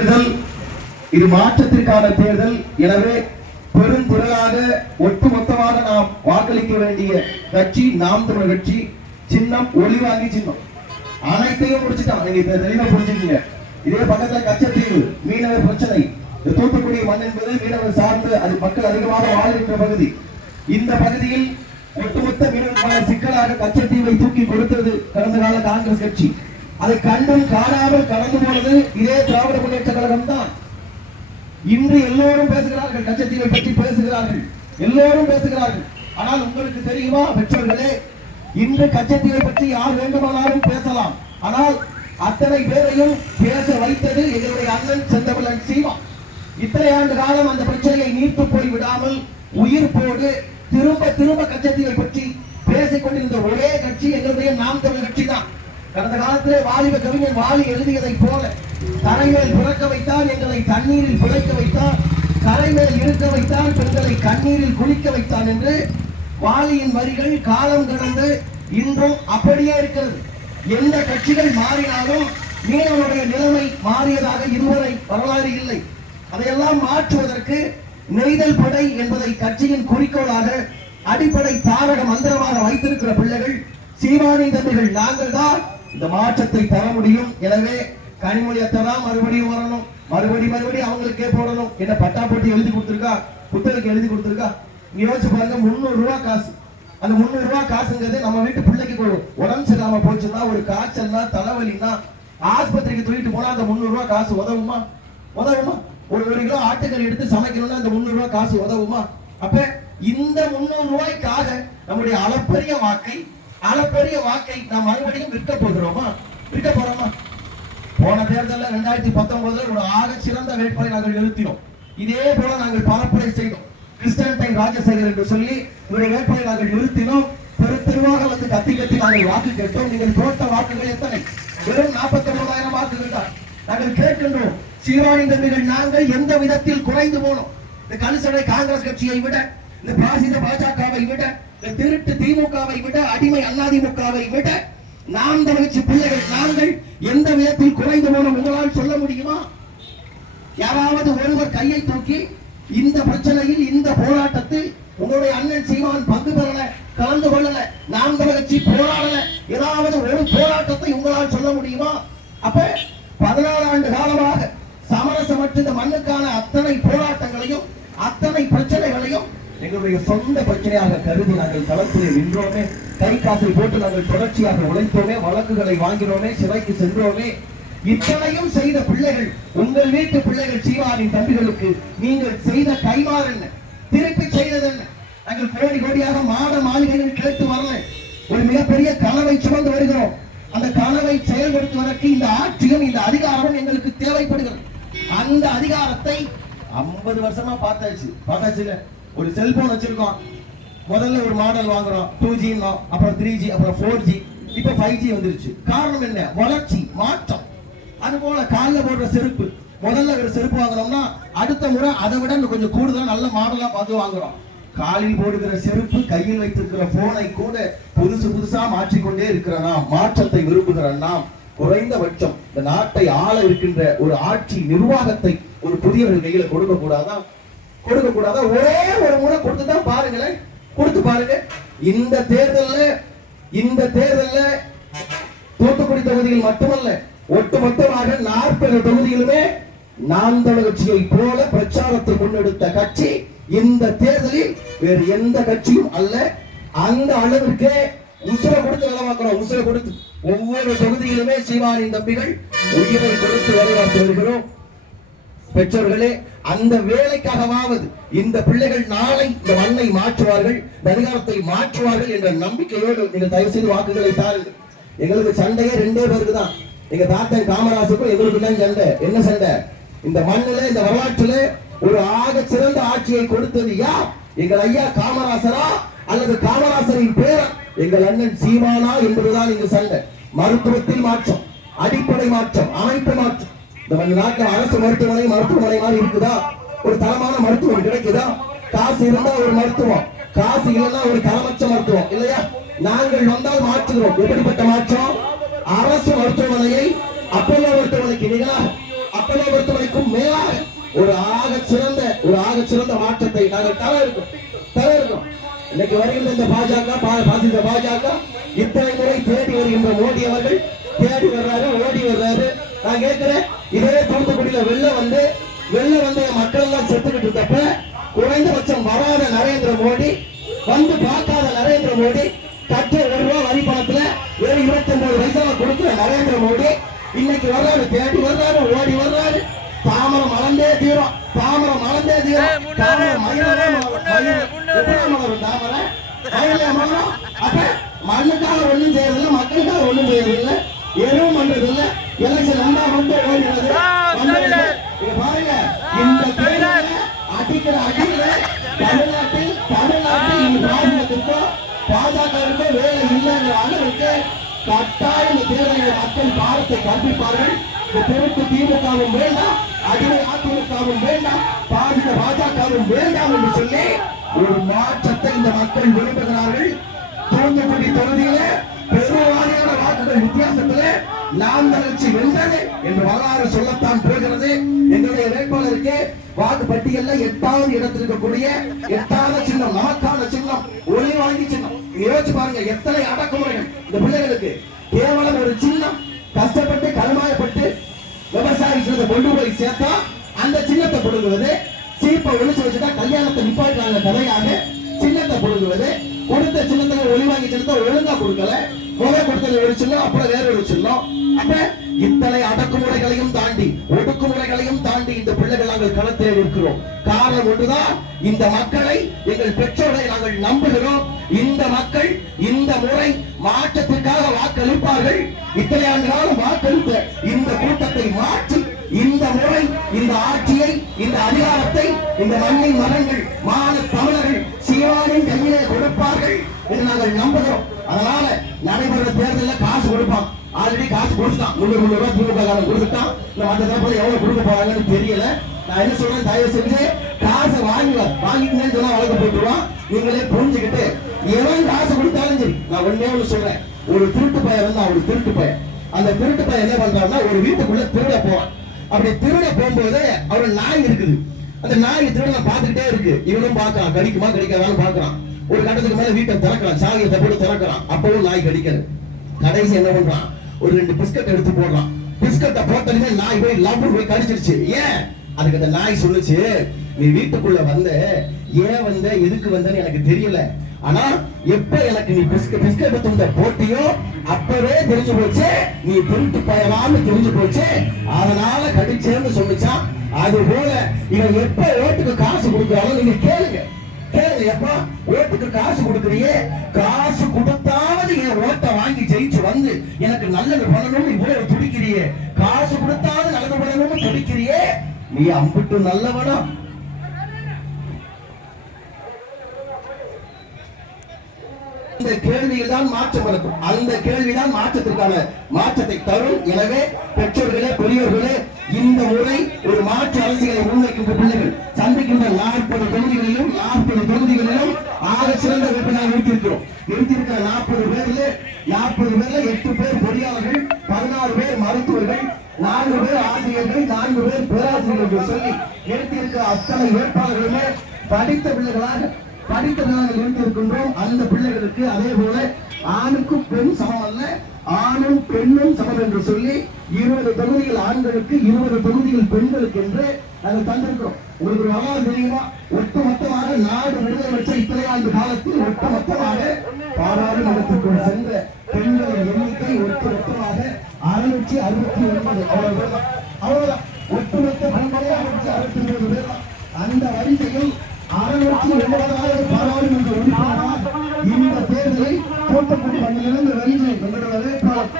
தேர்தல் இது மாற்றத்திற்கான தேர்தல். எனவே பெருந்திரளாக ஒட்டுமொத்தமாக நாம் வாக்களிக்க வேண்டிய கட்சி நாம் தமிழ் கட்சி சின்னம் ஒளிவாங்கி சின்னம். அனைத்தையும் முடிச்சுட்டான். நீங்க தெளிவா புரிஞ்சுக்கீங்க. இதே பக்கத்துல கச்சத்தீவு மீனவர் பிரச்சனை. தூத்துக்குடி மண் என்பது மீனவர் சார்ந்து அது மக்கள் அதிகமாக வாழ்கின்ற பகுதி. இந்த பகுதியில் ஒட்டுமொத்த மீனவர்களான சிக்கலாக கச்சத்தீவை தூக்கி கொடுத்தது கடந்த கால காங்கிரஸ் கட்சி. அதை கண்டும் காணாமல் கடந்து போனது இதே திராவிட முன்னேற்ற கழகம் தான். இன்று எல்லோரும் பேசுகிறார்கள் கச்சத்தீவை பற்றி பேசுகிறார்கள். எல்லோரும் பேசுகிறார்கள். ஆனால் உங்களுக்கு தெரியுமா பெற்றோர்களே இன்று கச்சத்தீவை பற்றி யார் வேண்டுமானாலும் பேசலாம். ஆனால் அத்தனை பேரையும் பேச வைத்தது எங்களுடைய அண்ணன் செந்தமிழன் சீமா. இத்தனை ஆண்டு காலம் அந்த பிரச்சனையை நீர்த்து போய் விடாமல் உயிர் போடு திரும்ப திரும்ப கச்சத்தீவை பற்றி பேசிக்கொண்டிருந்த ஒரே கட்சி எங்கள் நாம் தமிழ் கட்சி தான் கடந்த காலத்திலே வாலிப கவிஞன் வாலி எழுதியதைப் போல தரைமேல் பிறக்க வைத்தான் எங்களை தண்ணீரில் பிழைக்க வைத்தான் கரைமேல் இருக்க வைத்தான் பெண்களை கண்ணீரில் குளிக்க வைத்தான் என்று வாலியின் வரிகள் காலம் கடந்து இன்றும் அப்படியே இருக்கிறது. எந்த கட்சிகள் மாறினாலும் மீனவனுடைய நிலைமை மாறியதாக இதுவரை வரலாறு இல்லை. அதையெல்லாம் மாற்றுவதற்கு நெய்தல் படை என்பதை கட்சியின் குறிக்கோளாக அடிப்படை தாரக மந்திரமாக வைத்திருக்கிற பிள்ளைகள் சீமானி தம்பிகள் நாங்கள் தான் இந்த மாற்றத்தை தர முடியும். எனவே கனிமொழி அத்தான் மறுபடியும் வரணும். மறுபடி மறுபடி அவங்களுக்கே போடணும். என்ன பட்டா போட்டி எழுதி கொடுத்துருக்கா? புத்தகத்துக்கு எழுதி கொடுத்துருக்கா? நீ யோசிச்சு பாருங்க முந்நூறு ரூபா காசு. அந்த முந்நூறு ரூபா காசுங்கிறது நம்ம வீட்டு பிள்ளைக்கு கொடு- உடம்பு சரியில்லாம போச்சுன்னா ஒரு காய்ச்சல்னா தலைவலின்னா ஆஸ்பத்திரிக்கு தூக்கிட்டு போனா அந்த முந்நூறு ரூபா காசு உதவுமா? உதவுமா? ஒரு ஒரு கிலோ ஆட்டுக்கறி எடுத்து சமைக்கணும்னா அந்த முந்நூறு ரூபா காசு உதவுமா? அப்ப இந்த முந்நூறு ரூபாய்க்காக நம்முடைய அளப்பரிய வாக்கை அளப்பரிய வாக்கை நாம் மறுபடியும் விற்க போகிறோமா? விற்க போறோமா? போன தேர்தலில் ரெண்டாயிரத்தி பத்தொன்பதுல ஒரு ஆக சிறந்த வேட்பாளரை நாங்கள் நிறுத்தினோம். இதே போல நாங்கள் பரப்புரை செய்தோம். கிறிஸ்டன்டைன் ராஜசேகர் என்று சொல்லி ஒரு வேட்பாளரை நாங்கள் நிறுத்தினோம். பெரு வந்து கத்தி கத்தி நாங்கள் வாக்கு கேட்டோம். நீங்கள் போட்ட வாக்குகள் எத்தனை? வெறும் நாற்பத்தி ஒன்பதாயிரம் வாக்குகள் தான். நாங்கள் கேட்கின்றோம் சீவானி தம்பிகள் நாங்கள் எந்த விதத்தில் குறைந்து போனோம்? இந்த கலுசடை காங்கிரஸ் கட்சியை விட இந்த பாசித பாஜகவை விட இந்த திருட்டு திமுகவை விட அடிமை அதிமுகவை விட நாம் தமிழ்ச்சி பிள்ளைகள் நாங்கள் எந்த விதத்தில் குறைந்து போன உங்களால் சொல்ல முடியுமா? யாராவது ஒருவர் கையை தூக்கி இந்த பிரச்சனையில் இந்த போராட்டத்தில் உங்களுடைய அண்ணன் சீமான் பங்கு பெறல கலந்து கொள்ளல நாம் தமிழச்சி போராடல ஏதாவது ஒரு போராட்டத்தை உங்களால் சொல்ல முடியுமா? அப்ப பதினாறு ஆண்டு காலமாக சமரசமற்ற இந்த மண்ணுக்கான அத்தனை போராட்டங்களையும் அத்தனை பிரச்சனை எங்களுடைய சொந்த பிரச்சனையாக கருதி நாங்கள் களத்திலே நின்றோமே கை காசை போட்டு நாங்கள் தொடர்ச்சியாக உழைத்தோமே வழக்குகளை வாங்கினோமே சிறைக்கு சென்றோமே. இத்தனையும் செய்த பிள்ளைகள் உங்கள் வீட்டு பிள்ளைகள் சீவானின் தம்பிகளுக்கு நீங்கள் செய்த கைமாறு என்ன? திருப்பி செய்தது என்ன? நாங்கள் கோடி கோடியாக மாட மாளிகைகள் கேட்டு வரல ஒரு மிகப்பெரிய கனவை சுமந்து வருகிறோம். அந்த கனவை செயல்படுத்துவதற்கு இந்த ஆட்சியும் இந்த அதிகாரமும் எங்களுக்கு தேவைப்படுகிறது. அந்த அதிகாரத்தை 50 வருஷமா பார்த்தாச்சு. பார்த்தாச்சு ஒரு செல்போன் வச்சிருக்கோம். முதல்ல ஒரு மாடல் வாங்குறோம். டூ ஜி அப்புறம் த்ரீ ஜி அப்புறம் ஃபோர் ஜி இப்போ ஃபைவ் ஜி வந்துருச்சு. காரணம் என்ன? வளர்ச்சி மாற்றம். அது போல காலில் போடுற செருப்பு. முதல்ல ஒரு செருப்பு வாங்குறோம்னா அடுத்த முறை அதை விட கொஞ்சம் கூடுதலா நல்ல மாடலா பார்த்து வாங்குறோம். காலில் போடுகிற செருப்பு கையில் வைத்திருக்கிற போனை கூட புதுசு புதுசா மாற்றிக்கொண்டே இருக்கிற நாம் மாற்றத்தை விரும்புகிற நாம் குறைந்தபட்சம் இந்த நாட்டை ஆள இருக்கின்ற ஒரு ஆட்சி நிர்வாகத்தை ஒரு புதியவர்கள் கையில கொடுக்க கூடாதான் கொடுக்க கூடாதா ஒரே ஒரு முறை கொடுத்து தான் பாருங்களேன் கொடுத்து பாருங்க. இந்த தேர்தல்ல இந்த தேர்தல்ல தூத்துக்குடி தொகுதியில் மட்டுமல்ல ஒட்டுமொத்தமாக நாற்பது தொகுதியிலுமே நாம் தமிழ் கட்சியை போல பிரச்சாரத்தை முன்னெடுத்த கட்சி இந்த தேர்தலில் வேறு எந்த கட்சியும் அல்ல. அந்த அளவிற்கே உசுர கொடுத்து வேலை உசுரை உசுர கொடுத்து ஒவ்வொரு தொகுதியிலுமே சீமானின் தம்பிகள் உயிரை கொடுத்து வேலை வருகிறோம். பெற்றோர்களே அந்த வேலைக்காகவாவது இந்த பிள்ளைகள் நாளை இந்த மண்ணை மாற்றுவார்கள் இந்த மாற்றுவார்கள் என்ற நம்பிக்கையோடு நீங்கள் தயவு செய்து வாக்குகளை தாருங்கள். எங்களுக்கு சண்டையே ரெண்டே பேருக்கு தான். எங்க தாத்தன் காமராசுக்கும் எங்களுக்கு தான் சண்டை. என்ன சண்டை? இந்த மண்ணுல இந்த வரலாற்றுல ஒரு ஆக சிறந்த ஆட்சியை கொடுத்தது யார்? எங்கள் ஐயா காமராசரா அல்லது காமராசரின் பேரா எங்கள் அண்ணன் சீமானா என்பதுதான் இங்கு சண்டை. மருத்துவத்தில் மாற்றம் அடிப்படை மாற்றம் அமைப்பு மாற்றம். நம்ம நாட்டில் அரசு மருத்துவமனை மருத்துவமனை மாதிரி இருக்குதா? ஒரு தரமான மருத்துவம் கிடைக்குதா? காசு இருந்தா ஒரு மருத்துவம். காசு இல்லைன்னா ஒரு தரமற்ற மருத்துவம். இல்லையா? நாங்கள் வந்தால் மாற்றுகிறோம். எப்படிப்பட்ட மாற்றம்? அரசு மருத்துவமனையை அப்பல்லோ மருத்துவமனைக்கு நிகராக அப்பல்லோ மருத்துவமனைக்கும் மேலாக ஒரு ஆக சிறந்த ஒரு ஆக சிறந்த மாற்றத்தை நாங்கள் தர இருக்கோம் தர இருக்கோம் இன்னைக்கு வருகின்ற இந்த பாஜக பா- பாஜக இத்தனை முறை தேடி வருகின்ற மோடி அவர்கள் தேடி வர்றாரு ஓடி வர்றாரு. நான் கேட்கிறேன் இதே தூத்துக்குடியில வெள்ளம் வந்து வெள்ளம் வந்து மக்கள் எல்லாம் செத்துக்கிட்டு இருக்கப்ப குறைந்தபட்சம் வராத நரேந்திர மோடி வந்து பார்க்காத நரேந்திர மோடி கட்ட ஒரு ரூபா வரி பணத்துல வெறும் இருபத்தி ஒன்பது வயசுல கொடுக்கிற நரேந்திர மோடி இன்னைக்கு வர்றாரு தேடி வர்றாரு ஓடி வர்றாரு. தாமரம் மலர்ந்தே தீரும் தாமரம் மலர்ந்தே தீரும். தாமரம் மயிலே மலரும் தாமரை? மயிலே மலரும். அப்ப மண்ணுக்காக ஒண்ணும் செய்யறதில்ல மக்களுக்காக ஒண்ணும் பண்றதில்ல எலெக்ஷன் வந்தா மட்டும் ஓடுறது வந்தது. பாருங்க இந்த தேர்தல அடிக்கிற அடியில தமிழ்நாட்டில் தமிழ்நாட்டில் இந்த ராஜ்யத்திற்கோ வேலை இல்லைங்கிற அளவுக்கு கட்டாயம் தேர்தலில் மக்கள் பாரத்தை கற்பிப்பார்கள் இந்த தெருக்கு திமுகவும் வேண்டாம் அடிமை அதிமுகவும் வேண்டாம் பாதித பாஜகவும் வேண்டாம் என்று சொல்லி ஒரு மாற்றத்தை இந்த மக்கள் விரும்புகிறார்கள் தூத்துக்குடி தொகுதியில பெருவாரியான வாக்குகள் வித்தியாசத்தில் நாம் கட்சி வென்றது என்று வரலாறு சொல்லத்தான் போகிறது. எங்களுடைய வேட்பாளருக்கு வார்டு பட்டியல்ல எட்டாவது இடத்தில் இருக்கக்கூடிய எட்டாவது சின்னம் நமக்கான சின்னம் ஒளி வாங்கி சின்னம். யோசிச்சு பாருங்க எத்தனை அடக்குமுறைகள் இந்த பிள்ளைகளுக்கு. கேவலம் ஒரு சின்னம் கஷ்டப்பட்டு கருமாயப்பட்டு விவசாயி கொண்டு போய் சேர்த்தா அந்த சின்னத்தை கொடுக்குறது சீப்பை ஒழிச்சு வச்சுட்டா கல்யாணத்தை நிப்பாட்டுறாங்க கதையாக சின்னத்தை கொடுக்குறது ஒளி ஒழுங்கா கொடுக்கல கோபப்படுத்தல கொடுத்தது அப்புறம் வேற ஒரு அப்ப இத்தனை அடக்குமுறைகளையும் தாண்டி ஒடுக்குமுறைகளையும் தாண்டி இந்த பிள்ளைகள் நாங்கள் களத்தில் இருக்கிறோம் காரணம் ஒன்றுதான் இந்த மக்களை எங்கள் பெற்றோரை நாங்கள் நம்புகிறோம். இந்த மக்கள் இந்த முறை மாற்றத்திற்காக வாக்களிப்பார்கள். இத்தனை ஆண்டு காலம் வாக்களித்த இந்த கூட்டத்தை மாற்றி இந்த முறை இந்த ஆட்சியை இந்த அதிகாரத்தை இந்த மண்ணின் மரங்கள் மான தமிழர் ஆல்ரெடி கொடுத்துட்டான். முன்னூறு முன்னூறு ரூபாய் திமுக கொடுத்துட்டான். இந்த மற்ற தரப்புல எவ்வளவு கொடுக்க போறாங்கன்னு தெரியல. நான் என்ன சொல்றேன் தயவு செஞ்சு காசை வாங்கி வாங்கிட்டு சொன்னா வழக்கு போட்டுருவான். நீங்களே புரிஞ்சுக்கிட்டு எவன் காசு கொடுத்தாலும் சரி நான் ஒன்னே ஒண்ணு சொல்றேன். ஒரு திருட்டு பையன் வந்து அவரு திருட்டு பையன். அந்த திருட்டு பையன் என்ன பண்றான்னா ஒரு வீட்டுக்குள்ள திருட போவான். அப்படி திருட போகும்போது அவரு நாய் இருக்குது. அந்த நாய் திருடனை பார்த்துக்கிட்டே இருக்கு. இவனும் பார்க்கறான். கடிக்குமா கடிக்காதான்னு பார்க்கறான். ஒரு கட்டத்துக்கு மேல வீட்டை திறக்கிறான். சாவியத்தை போட்டு திறக்கிறான். அப்பவும் நாய் கடிக்கிறது கடைசி என்ன பண்றான்? ஒரு ரெண்டு பிஸ்கட் எடுத்து போடலாம். பிஸ்கட்டை போட்டதுமே நாய் போய் லவ் போய் கடிச்சிருச்சு. ஏன்? அதுக்கு அந்த நாய் சொல்லுச்சு நீ வீட்டுக்குள்ள வந்த ஏன் வந்த எதுக்கு வந்தன்னு எனக்கு தெரியல. ஆனா எப்ப எனக்கு நீ பிஸ்கட் பிஸ்கட் துண்ட போட்டியோ அப்பவே தெரிஞ்சு போச்சு. நீ திருட்டு பயவான்னு தெரிஞ்சு போச்சு. அதனால கடிச்சேன்னு சொல்லிச்சான் அது போல இவன் எப்ப ஓட்டுக்கு காசு கொடுக்குறாலும் நீங்க கேளுங்க. கேளுங்க எப்பா ஓட்டுக்கு காசு கொடுக்குறியே? காசு கொடுத்தாவது என் ஓட்டை வாங்கி ஜெயிச்சு வந்து எனக்கு நல்லது பண்ணணும்னு இவ்வளவு துடிக்கிறியே? காசு கொடுத்தாவது நல்லது பண்ணணும்னு துடிக்கிறியே? நீ அம்பிட்டு நல்லவனா? இந்த கேள்வியில் தான் மாற்றம் இருக்கும் அந்த கேள்விதான் மாற்றத்திற்கான மாற்றத்தை தரும். எனவே பெற்றோர்களே பெரியோர்களே இந்த முறை ஒரு மாற்று அரசியலை முன்வைக்கின்ற பிள்ளைகள் சந்திக்கின்ற நாற்பது தொகுதிகளிலும் நாற்பது தொகுதிகளிலும் ஆக சிறந்த வேட்பாளர் நிறுத்தியிருக்கிறோம். நிறுத்தியிருக்கிற நாற்பது பேர்ல நாற்பது பேர்ல எட்டு பேர் பொறியாளர்கள் பதினாறு பேர் மருத்துவர்கள் நான்கு பேர் ஆசிரியர்கள் நான்கு பேர் பேராசிரியர்கள் சொல்லி நிறுத்தியிருக்கிற அத்தனை வேட்பாளர்களுமே படித்த பிள்ளைகளாக படித்ததாக இருந்திருக்கின்றோம். அந்த பிள்ளைகளுக்கு அதே போல ஆணுக்கும் பெண் சமம் அல்ல ஆணும் பெண்ணும் சமம் என்று சொல்லி இருபது தொகுதிகள் ஆண்களுக்கு இருபது தொகுதிகள் பெண்களுக்கு என்று நாங்கள் தந்திருக்கிறோம். உங்களுக்கு ஒரு வரலாறு தெரியுமா? ஒட்டுமொத்தமாக நாடு விடுதலை பெற்ற இத்தனை ஆண்டு காலத்தில் ஒட்டுமொத்தமாக பாராளுமன்றத்திற்குள் சென்ற பெண்களின் எண்ணிக்கை ஒட்டுமொத்தமாக அறுநூற்றி அறுபத்தி ஒன்பது. அவ்வளவுதான். அவ்வளவுதான். ஒட்டுமொத்த பெண்களே அறுநூற்றி அறுபத்தி ஒன்பது பேர் தான். அந்த வரிசையில் அறுநூற்றி எண்பதாவது பாராளுமன்ற உறுப்பினராக இந்த தேர்தலை தூத்துக்குடி மண்ணிலிருந்து வென்று எங்களுடைய வேட்பாளர்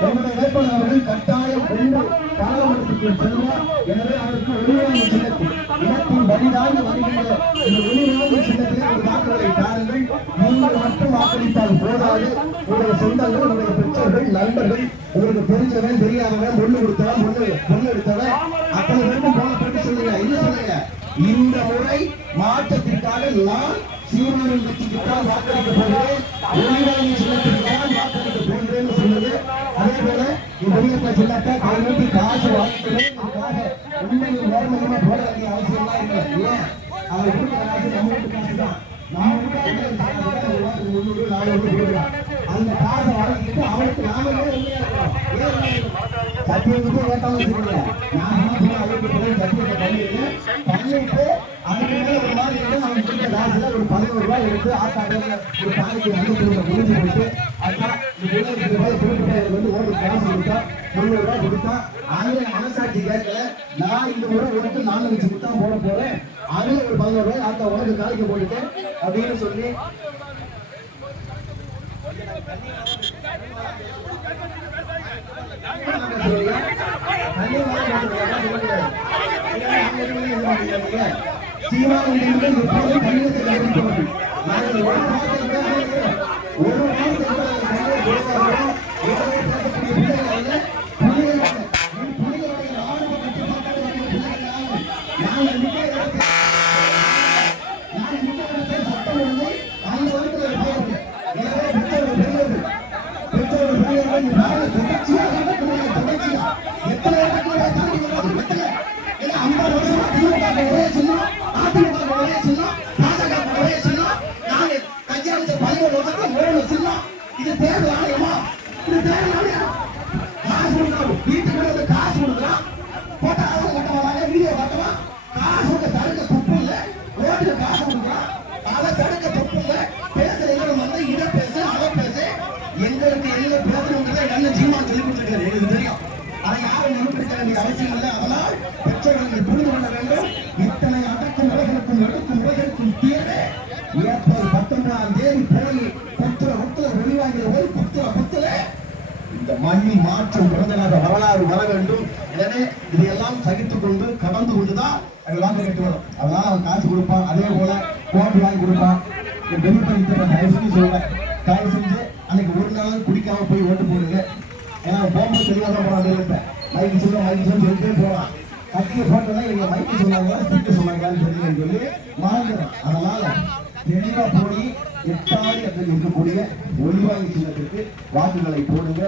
எங்களுடைய வேட்பாளர் அவர்கள் கட்டாயம் வென்று பாராளுமன்றத்திற்கு செல்வார் எனவே அதற்கு ஒளிவாங்க சின்னத்தில் இடத்தின் வழிதாக வருகின்ற இந்த ஒளிவாங்க சின்னத்திலே ஒரு வாக்குகளை தாருங்கள் நீங்கள் மட்டும் வாக்களித்தால் போதாது உங்களுடைய சொந்தங்கள் உங்களுடைய பெற்றோர்கள் நண்பர்கள் உங்களுக்கு தெரிஞ்சவன் தெரியாதவன் பொண்ணு கொடுத்தவன் பொண்ணு பொண்ணு எடுத்தவன் அத்தனை பேருக்கும் போன போட்டு சொல்லுங்க என்ன சொல்லுங்க இந்த முறை மாற்றத்திற்காக நான் சீமானின் கட்சிக்கு தான் வாக்களிக்க போகிறேன். ஒளிவாங்கி சின்னத்திற்கு தான் வாக்களிக்க போகிறேன் சொல்லுது அதே போல இந்த வெளியத்தை சின்னத்தை காசு வாங்கிக்கிறேன். உண்மையில் நேர்மையுமா போட வேண்டிய அவசியம் தான் இல்லை. ஏன்? அவங்க கொடுக்குற காசு நம்ம வீட்டு காசு தான் நம்ம வீட்டு காசு ஒரு ரூபாய்க்கு கொடுக்குறான் அந்த காசை வாங்கிட்டு அவனுக்கு நாமளே உண்மையா இருக்கிறோம் ஏன் சத்தியத்துக்கு கேட்டாலும் வச்சுக்கோங்க நான் சொன்னா அவருக்கு பிறகு பண்ணிட்டு பண்ணிட்டு அதுக்கு ஒரு மாதிரி இருந்து அவன் கொடுத்த காசுல ஒரு பதினோரு ரூபாய் எடுத்து ஆட்டாடு ஒரு பாதிக்கு வந்து கொடுக்க முடிஞ்சு கொடுத்து அதான் இருபது ரூபாய் வந்து ஓட்டு காசு கொடுத்தா முந்நூறு ரூபாய் கொடுத்தா அதுல மனசாட்சி கேட்கல நான் இந்த முறை உனக்கு நான் கொடுத்தா போட போறேன் அதுல ஒரு பதினோரு ரூபாய் ஆட்டா உனக்கு போட்டுட்டேன் அப்படின்னு சொல்லி சீமான் எப்போதும் தமிழகத்தில் நாங்கள் இது தேர்தல் ஆணையமா இது தேர்தல் ஆணையம் காசு கொடுக்கணும் வீட்டுக்கு வந்து காசு கொடுக்குறான் போட்டா அவங்க கட்டவாங்க வீடியோ கட்டலாம் காசு கொடுக்க தடுக்க துப்பு இல்ல காசு கொடுக்கலாம் அதை தடுக்க துப்பு இல்ல பேசுறவங்க வந்து இதை பேசு அதை பேசு எங்களுக்கு என்ன பேசணுங்கிறத என்ன ஜீவா சொல்லி கொடுத்துருக்காரு. எனக்கு தெரியும். அதை யாரும் நிரூபிக்க வேண்டிய அவசியம் இல்லை. அதனால் பெற்றோர்கள் புரிந்து கொள்ள வேண்டும். இத்தனை அடக்கு முறைகளுக்கும் எடுக்கும் முறைகளுக்கும் தீர்வு ஏப்ரல் பத்தொன்பதாம் தேதி போய் புத்திர புத்திர வெளிவாங்கிய ஒரு புத்திர புத்திர இந்த மண்ணின் மாற்றம் பிறந்தனாக வரலாறு வர வேண்டும். எனவே இதையெல்லாம் சகித்துக் கொண்டு கடந்து கொண்டுதான் எங்கள் வாங்க கட்டி வரும். அதனால அவன் காசு கொடுப்பான். அதே போல கோட்டு வாங்கி கொடுப்பான். வெளிப்படுத்த தயவு செஞ்சு சொல்றேன். தயவு செஞ்சு அன்னைக்கு ஒரு நாள் குடிக்காம போய் ஓட்டு போடுங்க. ஏன்னா அவன் போகும்போது தெளிவாக போறான் இருப்பேன் மைக்கு சொல்ல மைக்கு சொல்லி சொல்லிட்டே போறான் கட்டிய போட்டோன்னா இவங்க மைக்கு சொன்னாங்க திட்டு சொன்னாங்கன்னு தெரியலன்னு சொல்லி மாறுகிறோம் அதனால தெளிவா போய் எட்டாடி அதில் இருக்கக்கூடிய ஒளிவாயு சின்னத்திற்கு வாக்குகளை போடுங்க.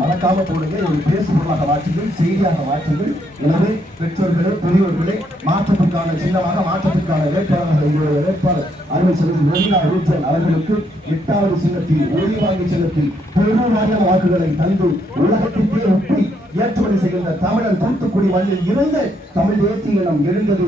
மறக்காம போடுங்க. ஒரு பேசுபொருளாக மாற்றுங்கள் செய்தியாக மாற்றுங்கள். எனவே பெற்றோர்களே பெரியவர்களே மாற்றத்திற்கான சின்னமாக மாற்றத்திற்கான வேட்பாளர்கள் எங்களுடைய வேட்பாளர் அருமை செல்வம் ரவீனா ரூச்சன் அவர்களுக்கு எட்டாவது சின்னத்தில் ஒளி பெருவாரியான தந்து உலகத்திற்கே ஒப்பி ஏற்றுமதி செய்கின்ற தமிழன் தூத்துக்குடி மண்ணில் இருந்து தமிழ் தேசிய இனம் எழுந்தது